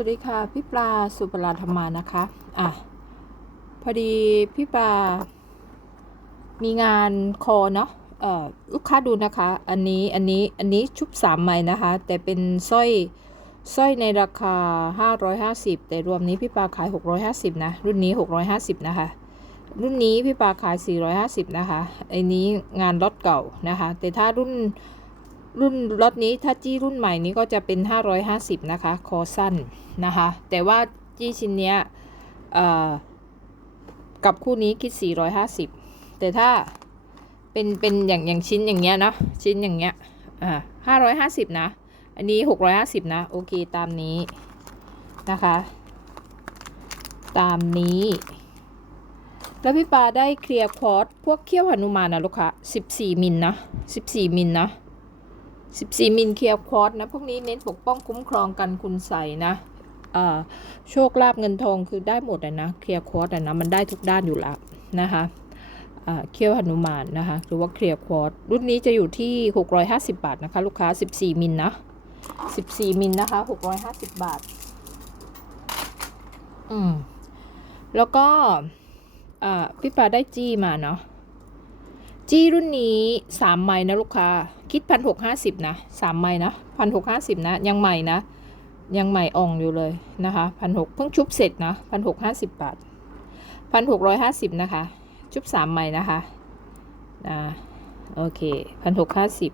วัสดีค่ะพี่ปลาสุปราธรรมานะคะอะพอดีพี่ปลา มีงานคอเนาะเอ่อลูกค้าดูนะคะ อันนี้อันนี้อันนี้ชุบสามไม้นะคะ แต่เป็นสร้อยสร้อยในราคา 550 แต่รวมนี้พี่ปลาขาย 650 นะ รุ่นนี้ 650 นะคะ รุ่นนี้พี่ปลาขาย 450 นะคะไอ้นี้งานรถเก่านะคะ แต่ถ้ารุ่น รุ่นรถนี้ถ้าจี้รุ่นใหม่นี้ก็จะเป็น 550 นะคะ คอสั้นนะคะ แต่ว่าจี้ชิ้นเนี้ยกับคู่นี้คิด 450 แต่ถ้าเป็นเป็นอย่างอย่างชิ้นอย่างเงี้ยนะชิ้นอย่างเงี้ยอ่า550นะ อันนี้650นะ โอเคตามนี้นะคะ ตามนี้ แล้วพี่ปาได้เคลียร์คอร์สพวกเขี้ยวหนุมานนะลูกค้า14มิลนะ14มิลนะ 14 มิลเคลียร์ควอตนะ พวกนี้เน้นปกป้องคุ้มครองกันคุณใส่นะโชคลาภเงินทองคือได้หมดนะเคลียร์ควอตอะนะ มันได้ทุกด้านอยู่ล้วนะคะเคี่ยวหนุมานนะคะ หรือว่าเคลียร์ควอตรุ่นนี้จะอยู่ที่ 650 บาทนะคะ ลูกค้า 14 มิลนะ 14 มิลนะคะ 650 บาท อืม แล้วก็พี่ปาได้จี้มาเนาะ จี้รุ่นนี้สามไม้นะลูกค้า คิดพันหกห้าสิบนะสามไม้นะพันหกห้าสิบนะ ยังใหม่นะ ยังใหม่อ่องอยู่เลยนะคะพันหกเพิ่งชุบเสร็จนะพันหกห้าสิบบาทพันหกร้อยห้าสิบนะคะ ชุบสามไม้นะคะอ่าโอเคพันหกห้าสิบ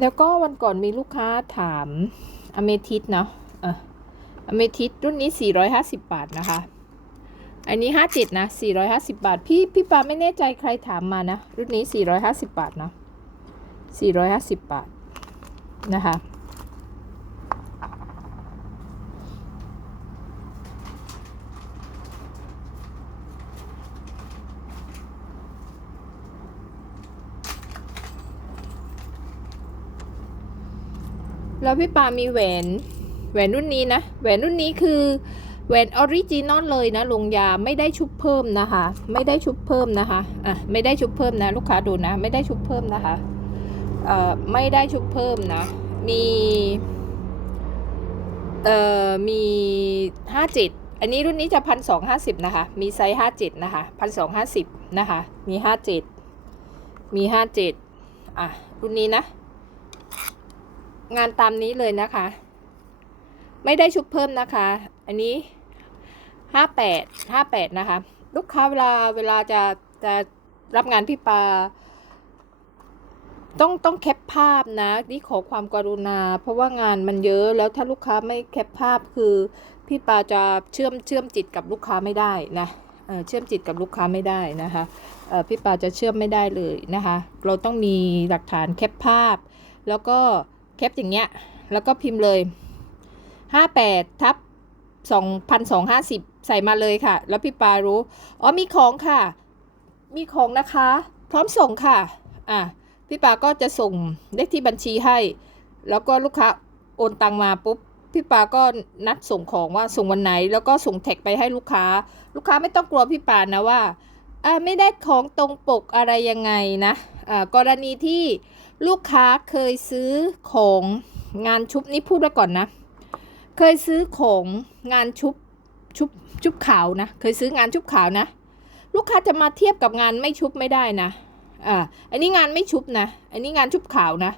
แล้วก็วันก่อนมีลูกค้าถามอเมทิสเนาะ อเมทิสรุ่นนี้ 450 บาทนะคะ อันนี้ 57 นะ 450 บาท พี่พี่ปาไม่แน่ใจใครถามมานะ รุ่นนี้ 450 บาทนะ450 บาท นะคะแล้วพี่ปามีแหวน แหวนรุ่นนี้นะแหวนรุ่นนี้คือแหวนออริจินอลเลยนะลงยาไม่ได้ชุบเพิ่มนะคะ ไม่ได้ชุบเพิ่มนะคะอะไม่ได้ชุบเพิ่มนะ ลูกค้าดูนะ ไม่ได้ชุบเพิ่มนะคะเอ่อไม่ได้ชุบเพิ่มนะ มีเอ่อมีห้าจ็ดอันนี้รุ่นนี้จะพันสองห้าสิบนะคะ มีไซส์ห้าจ็ดนะคะพันสองห้าสิบนะคะ มีห้าจ็ดมีห้าจ็ดอะรุ่นนี้นะ งานตามนี้เลยนะคะ ไม่ได้ชุบเพิ่มนะคะ อันนี้ห้าแปดห้าแปดนะคะ ลูกค้าเวลาเวลาจะจะรับงานพี่ปาต้องต้องแคปภาพนะ นี่ขอความกรุณา เพราะว่างานมันเยอะแล้วถ้าลูกค้าไม่แคปภาพคือพี่ปาจะเชื่อมเชื่อมจิตกับลูกค้าไม่ได้นะเออเชื่อมจิตกับลูกค้าไม่ได้นะคะพี่ปาจะเชื่อมไม่ได้เลยนะคะ เราต้องมีหลักฐานแคปภาพ แล้วก็แคปอย่างเงี้ยแล้วก็พิมพ์เลย ห้าแปดทับสองพันสองห้าสิบใส่มาเลยค่ะ แล้วพี่ปารู้ อ๋อมีของค่ะ มีของนะคะ พร้อมส่งค่ะ อะ พี่ปาก็จะส่งเลขที่บัญชีให้ แล้วก็ลูกค้าโอนตังมาปุ๊บ พี่ปาก็นัดส่งของว่าส่งวันไหน แล้วก็ส่งแท็กไปให้ลูกค้า ลูกค้าไม่ต้องกลัวพี่ปานะว่าอ่าไม่ได้ของตรงปกอะไรยังไงนะอ่ากรณีที่ลูกค้าเคยซื้อของงานชุบนี่พูดไว้ก่อนนะ เคยซื้อของงานชุบชุบชุบขาวนะ เคยซื้องานชุบขาวนะ ลูกค้าจะมาเทียบกับงานไม่ชุบไม่ได้นะอ่าอันนี้งานไม่ชุบนะ อันนี้งานชุบขาวนะ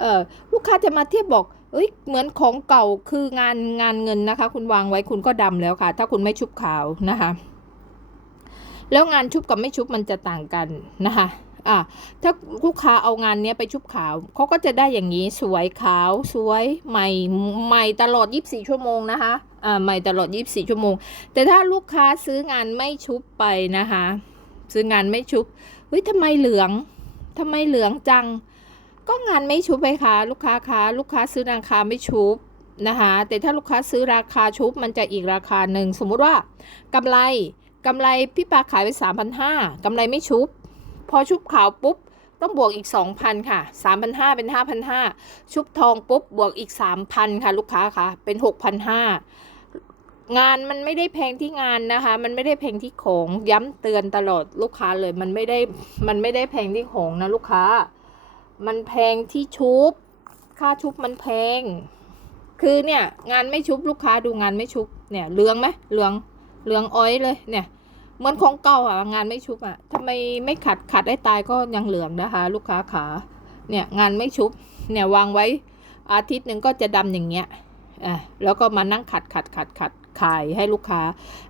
เออลูกค้าจะมาเทียบบอกเอ้ยเหมือนของเก่าคืองานงานเงินนะคะ คุณวางไว้คุณก็ดำแล้วค่ะ ถ้าคุณไม่ชุบขาวนะคะ แล้วงานชุบกับไม่ชุบมันจะต่างกันนะคะ อะถ้าลูกค้าเอางานเนี้ยไปชุบขาวเขาก็จะได้อย่างนี้สวยขาวสวยใหม่ใหม่ตลอด 24 ชั่วโมงนะคะอ่าใหม่ตลอด 24 ชั่วโมง แต่ถ้าลูกค้าซื้องานไม่ชุบไปนะคะ ซื้องานไม่ชุบเฮ้ยทำไมเหลืองทำไมเหลืองจัง ก็งานไม่ชุบไปคะลูกค้าคะลูกค้าซื้อราคาไม่ชุบนะคะแต่ถ้าลูกค้าซื้อราคาชุบมันจะอีกราคาหนึ่งสมมุติว่ากำไรกำไรพี่ปาขายไป3,500กำไรไม่ชุบ พอชุบขาวปุ๊บต้องบวกอีก 2,000 ค่ะ 3,500 เป็น 5,500 ชุบทองปุ๊บ บวกอีก 3,000 ค่ะ ลูกค้าค่ะ เป็น 6,500 งานมันไม่ได้แพงที่งานนะคะ มันไม่ได้แพงที่ของ ย้ำเตือนตลอดลูกค้าเลย มันไม่ได้ มันไม่ได้แพงที่ของนะลูกค้า มันแพงที่ชุบ ค่าชุบมันแพง คือเนี่ยงานไม่ชุบลูกค้าดูงานไม่ชุบ เนี่ยเหลืองไหมเหลือง เหลืองอ้อยเลย เนี่ย เหมือนของเก่าอะ งานไม่ชุบอะทำไมไม่ขัดขัดได้ตายก็ยังเหลืองนะคะ ลูกค้าขาเนี่ยงานไม่ชุบ เนี่ยวางไว้อาทิตย์หนึ่งก็จะดำอย่างเงี้ยอะแล้วก็มานั่งขัดขัดขัดขัดขายให้ลูกค้า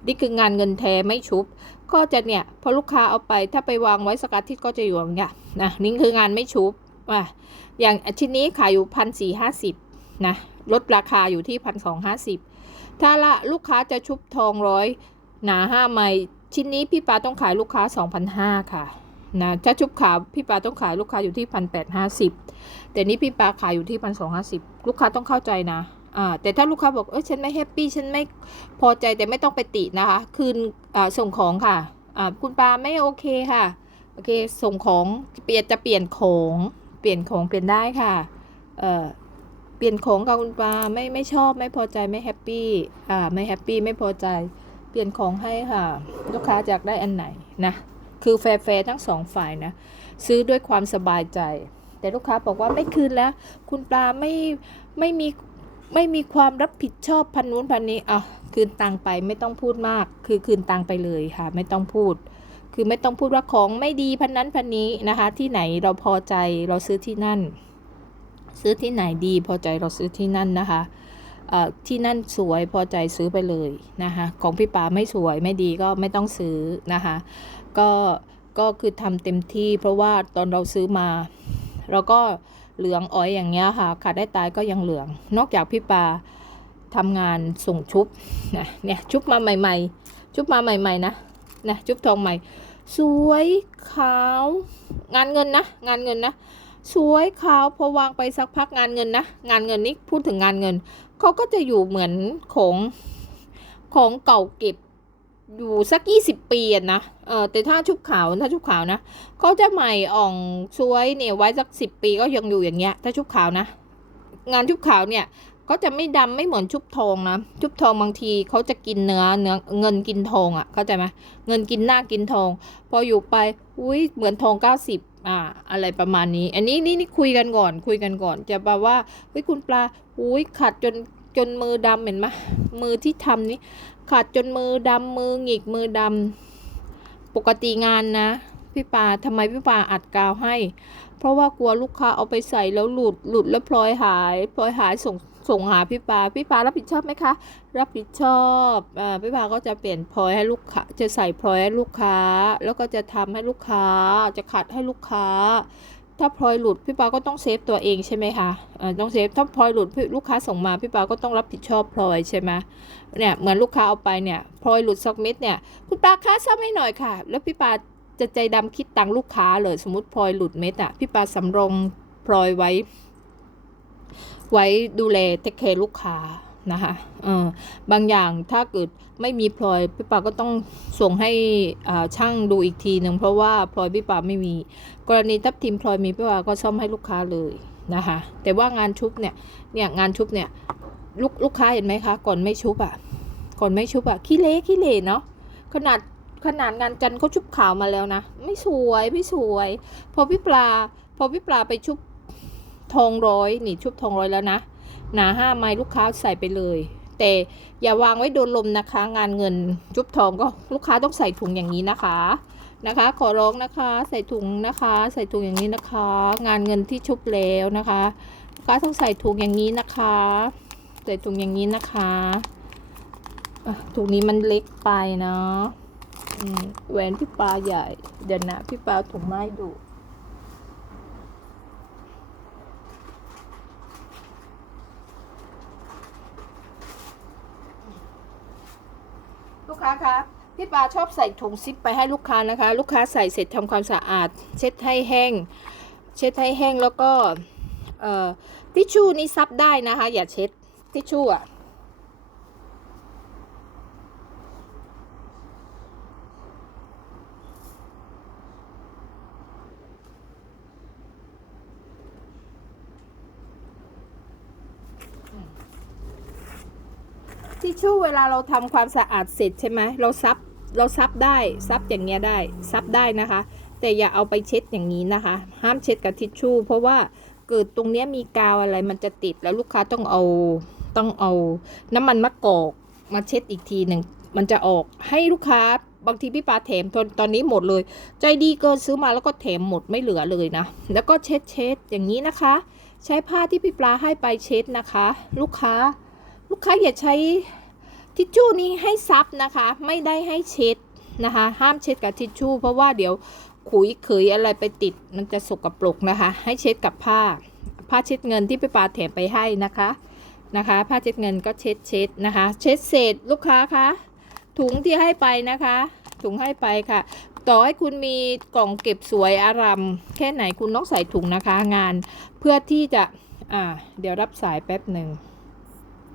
นี่คืองานเงินแท้ไม่ชุบ ก็จะเนี่ยพอลูกค้าเอาไปถ้าไปวางไว้สักอาทิตย์ก็จะอยู่อย่างเงี้ยนะนี่คืองานไม่ชุบอะอย่างชิ้นนี้ขายอยู่พันสี่ห้าสิบนะลดราคาอยู่ที่พันสองห้าสิบถ้าละลูกค้าจะชุบทองร้อยหนาห้าไมชิ้นนี้พี่ปาต้องขายลูกค้าสองพันห้าค่ะนะถ้าชุบขาวพี่ปาต้องขายลูกค้าอยู่ที่พันแปดห้าสิบแต่นี้พี่ปาขายอยู่ที่พันสองห้าสิบลูกค้าต้องเข้าใจนะแต่ถ้าลูกค้าบอกเออฉันไม่แฮปปี้ฉันไม่พอใจแต่ไม่ต้องไปตินะคะ คืนส่งของค่ะคุณปาไม่โอเคค่ะโอเคส่งของเปลี่ยนจะเปลี่ยนของเปลี่ยนของเปลี่ยนได้ค่ะเเปลี่ยนของกับคุณปาไม่ไม่ชอบไม่พอใจไม่แฮปปี้อ่าไม่แฮปปี้ไม่พอใจ ปลี่ยนของให้ค่ะ ลูกค้าอยากได้อันไหนนะ คือแฟร์ๆทั้งสองฝ่ายนะ ซื้อด้วยความสบายใจ แต่ลูกค้าบอกว่าไม่คืนแล้ว คุณปลาไม่ไม่มีไม่มีความรับผิดชอบพันนู้นพันนี้อะคืนตังไปไม่ต้องพูดมาก คือคืนตังไปเลยค่ะ ไม่ต้องพูด คือไม่ต้องพูดว่าของไม่ดีพันนั้นพันนี้นะคะ ที่ไหนเราพอใจเราซื้อที่นั่น ซื้อที่ไหนดีพอใจเราซื้อที่นั่นนะคะ ที่นั่นสวยพอใจซื้อไปเลยนะคะของพี่ปาไม่สวยไม่ดีก็ไม่ต้องซื้อนะคะก็ก็คือทำเต็มที่ เพราะว่าตอนเราซื้อมาเราก็เหลืองอ้อยอย่างเงี้ยค่ะขาดได้ตายก็ยังเหลือง นอกจากพี่ปาทำงานส่งชุบนะเนี่ยชุบมาใหม่ ๆ ชุบมาใหม่ ๆ นะนะชุบทองใหม่ สวยขาว งานเงินนะ งานเงินนะ สวยขาวพอวางไปสักพักงานเงินนะ งานเงินนี่พูดถึงงานเงิน เขาก็จะอยู่เหมือนของของเก่าเก็บอยู่สักยี่สิบปีนะ เออแต่ถ้าชุบขาวถ้าชุบขาวนะเขาจะใหม่อ่องช่วยเนี่ยไว้สักสิบปีก็ยังอยู่อย่างเงี้ย ถ้าชุบขาวนะ งานชุบขาวเนี่ย ก็จะไม่ดำไม่เหมือนชุบทองนะชุบทองบางทีเขาจะกินเนื้อเนื้อเงินกินทองอะ่ะเข้าใจไหมเงินกินหน้ากินทอง พออยู่ไปอุ้ยเหมือนทองเก้าสิบอ่าอะไรประมาณนี้ อันนี้นี่นี่คุยกันก่อน คุยกันก่อน จะแบบว่าเฮ้ยคุณปลาอุ้ยขัดจนจนมือดำเห็นไหมมือที่ทำนี่ขาดจนมือดำมือหงิกมือดำปกติงานนะ พี่ปาทำไมพี่ปาอัดกาวให้ ราะว่ากลัวลูกค้าเอาไปใส่แล้วหลุดหลุดแล้วพลอยหายพลอยหายส่งส่งหาพี่ปาพี่ปารับผิดชอบไหมคะ รับผิดชอบอ่าพี่ปาก็จะเปลี่ยนพลอยให้ลูกค้าจะใส่พลอยให้ลูกค้า แล้วก็จะทำให้ลูกค้าจะขัดให้ลูกค้า ถ้าพลอยหลุดพี่ปาก็ต้องเซฟตัวเองใช่ไหมคะเออต้องเซฟถ้าพลอยหลุดลูกค้าส่งมาพี่ปาก็ต้องรับผิดชอบพลอยใช่ไหมเนี่ยเหมือนลูกค้าเอาไปเนี่ยพลอยหลุดสักเม็ดเนี่ยคุณปาคะซ่อมให้หน่อยค่ะ แล้วพี่ปา จะใจดำคิดตังค์ลูกค้าเลยสมมติพลอยหลุดเม็ดอะพี่ปาสำรองพลอยไว้ ไว้ดูแลเทคแคร์ลูกค้านะคะเออบางอย่างถ้าเกิดไม่มีพลอยพี่ปาก็ต้องส่งให้อ่าช่างดูอีกทีหนึ่งเพราะว่าพลอยพี่ปาไม่มี กรณีทับทิมพลอยมีพี่ปาก็ซ่อมให้ลูกค้าเลยนะคะแต่ว่างานชุบเนี่ยเนี่ยงานชุบเนี่ยลูกลูกค้าเห็นไหมคะ ก่อนไม่ชุบอะ่ะก่อนไม่ชุบอะ่ะขี้เละขี้เละเนาะขนาด ขนาดงานจันเขาชุบขาวมาแล้วนะ ไม่สวยไม่สวย พอพี่ปลา พอพี่ปลาไปชุบทองร้อยนี่ชุบทองร้อยแล้วนะ หนาห้าไม้ลูกค้าใส่ไปเลย แต่อย่าวางไว้โดนลมนะคะ งานเงินชุบทองก็ลูกค้าต้องใส่ถุงอย่างนี้นะคะนะคะ ขอร้องนะคะใส่ถุงนะคะ ใส่ถุงอย่างนี้นะคะ งานเงินที่ชุบแล้วนะคะลูกค้าต้องใส่ถุงอย่างนี้นะคะ ใส่ถุงอย่างนี้นะคะถุงนี้มันเล็กไปเนาะ แหวนพี่ปลาใหญ่ เดี๋ยวนะพี่ปลาถุงไม้ดูลูกค้าคะพี่ปลาชอบใส่ถุงซิปไปให้ลูกค้านะคะ ลูกค้าใส่เสร็จทำความสะอาด เช็ดให้แห้ง เช็ดให้แห้งแล้วก็ทิชชู่นี่ซับได้นะคะ อย่าเช็ดทิชชู่อะ ทิชชู่เวลาเราทำความสะอาดเสร็จใช่ไหมเราซับเราซับได้ซับอย่างเงี้ยได้ซับได้นะคะ แต่อย่าเอาไปเช็ดอย่างนี้นะคะ ห้ามเช็ดกับทิชชู่เพราะว่าเกิดตรงเนี้ยมีกาวอะไรมันจะติดแล้วลูกค้าต้องเอาต้องเอาน้ำมันมะกอกมาเช็ดอีกทีหนึ่งมันจะออกให้ลูกค้าบางทีพี่ปาแถมตอนตอนนี้หมดเลย ใจดีเกินซื้อมาแล้วก็แถมหมดไม่เหลือเลยนะ แล้วก็เช็ดเช็ดอย่างนี้นะคะ ใช้ผ้าที่พี่ปลาให้ไปเช็ดนะคะ ลูกค้า ลูกค้าอย่าใช้ทิชชู่นี้ให้ซับนะคะ ไม่ได้ให้เช็ดนะคะ ห้ามเช็ดกับทิชชู่ เพราะว่าเดี๋ยวขุยเขยอะไรไปติดมันจะสกปรกนะคะ ให้เช็ดกับผ้า ผ้าเช็ดเงินที่พี่ปาแถมไปให้นะคะนะคะ ผ้าเช็ดเงินก็เช็ดเช็ดนะคะ เช็ดเศษลูกค้าคะถุงที่ให้ไปนะคะ ถุงให้ไปค่ะ ต่อให้คุณมีกล่องเก็บสวยอารามแค่ไหนคุณต้องใส่ถุงนะคะ งานเพื่อที่จะอ่าเดี๋ยวรับสายแป๊บหนึ่ง